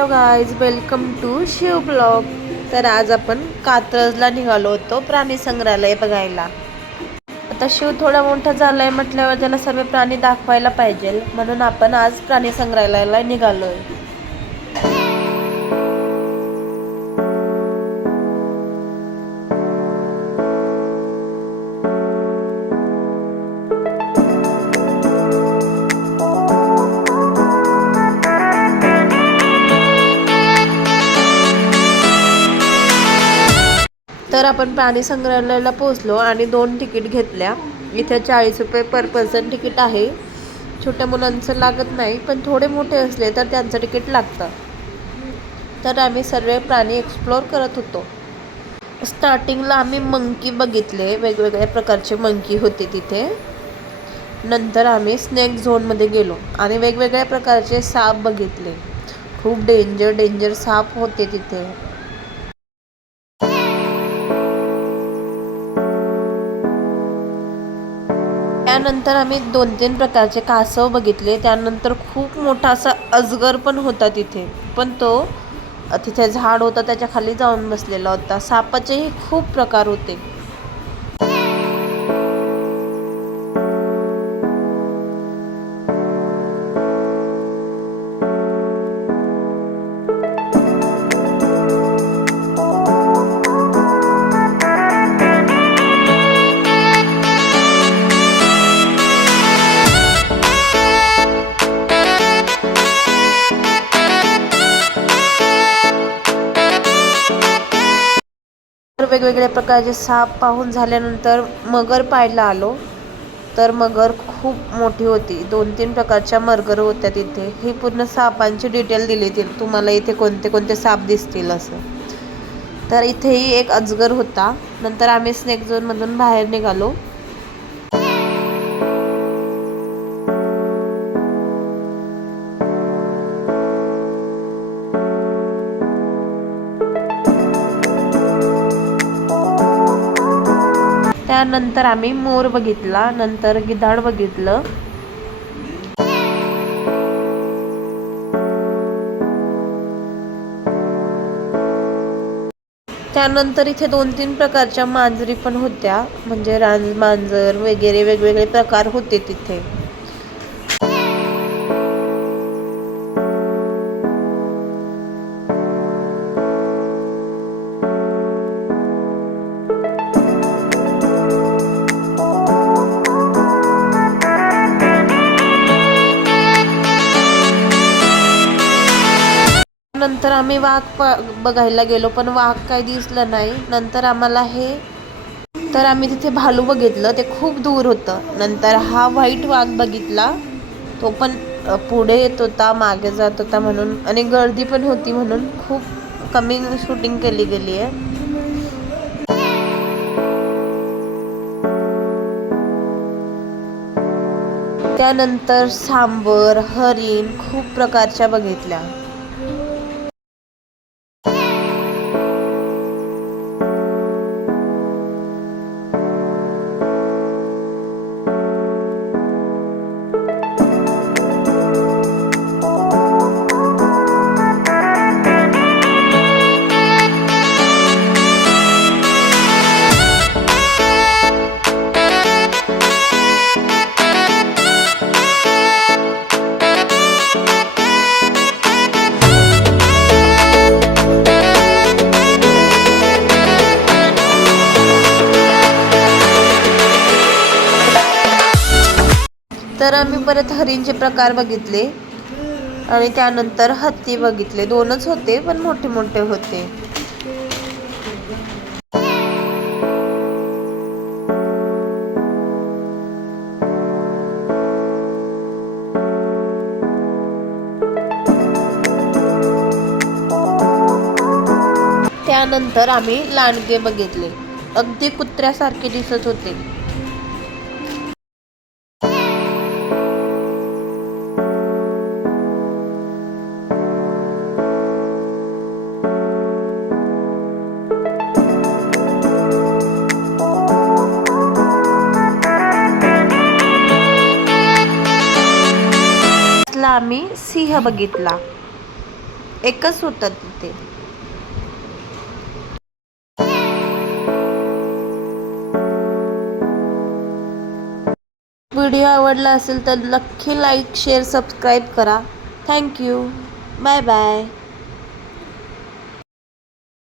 Hello guys, welcome to Shiv blog. तर आज आपण कात्रजला निघालो होतो प्राणी संग्रहालय बघायला. आता शिव थोडा मोठा झालाय म्हटल्यावर त्याला सर्व प्राणी दाखवायला पाहिजे, म्हणून आपण आज प्राणी संग्रहालयाला निघालोय. तर आपण प्राणी संग्रहालयाला पोहोचलो आणि 2 तिकीट घेतल्या. इथे 40 रुपये पर पर्सन तिकीट आहे. छोट्या मुलांचं लागत नाही, पण थोडे मोठे असले तर त्यांचं तिकीट लागतं. तर आम्ही सर्व प्राणी एक्सप्लोर करत होतो. स्टार्टिंगला आम्ही मंकी बघितले, वेगवेगळ्या प्रकारचे मंकी होते तिथे. नंतर आम्ही स्नेक झोनमध्ये गेलो आणि वेगवेगळ्या प्रकारचे साप बघितले. खूप डेंजर साप होते तिथे. त्यानंतर आम्ही 2-3 प्रकारचे कासव बघितले. त्यानंतर खूप मोठा असा अजगर पण होता तिथे, पण तो तिथे झाड होता त्याच्या खाली जाऊन बसलेला होता. सापाचेही खूप प्रकार होते. वेगवेगळ्या प्रकारचे साप पाहून झाल्यानंतर मगर पाहायला आलो. तर मगर खूप मोठी होती. 2-3 प्रकारच्या मगर होत्या तिथे. ही पूर्ण सापांची डिटेल दिली तुम्हाला इथे कोणते कोणते साप दिसतील असं. तर इथेही एक अजगर होता. नंतर आम्ही स्नेक झोन मधून बाहेर निघालो. त्यानंतर आम्ही मोर बघितला, नंतर गिधाड बघितलं. त्यानंतर इथे 2-3 प्रकारच्या मांजरी पण होत्या, म्हणजे रानमांजर वगैरे वेगवेगळे प्रकार होते तिथे. नंतर आम्ही वाघ बघायला गेलो, पण वाघ काही दिसलं नाही. नंतर आम्ही तिथे भालू बघितलं, ते खूप दूर होतं. नंतर हा व्हाईट वाघ बघितला, तो पण पुढे येत होता, मागे जात होता म्हणून, आणि गर्दी पण होती म्हणून खूप कमी शूटिंग केली गेली आहे. त्यानंतर सांबर, हरिण खूप प्रकारच्या बघितल्या. तर आम्ही परत हरिणचे प्रकार बघितले आणि त्यानंतर हत्ती बघितले. 2च होते, पण मोठे मोठे होते. त्यानंतर आम्ही लांडगे बघितले, अगदी कुत्र्यासारखे दिसत होते. आम्ही सिंह बघितला. एकच होता तिथे. व्हिडिओ आवडला असेल तर नक्की लाईक शेअर सबस्क्राईब करा. थँक्यू. Bye bye.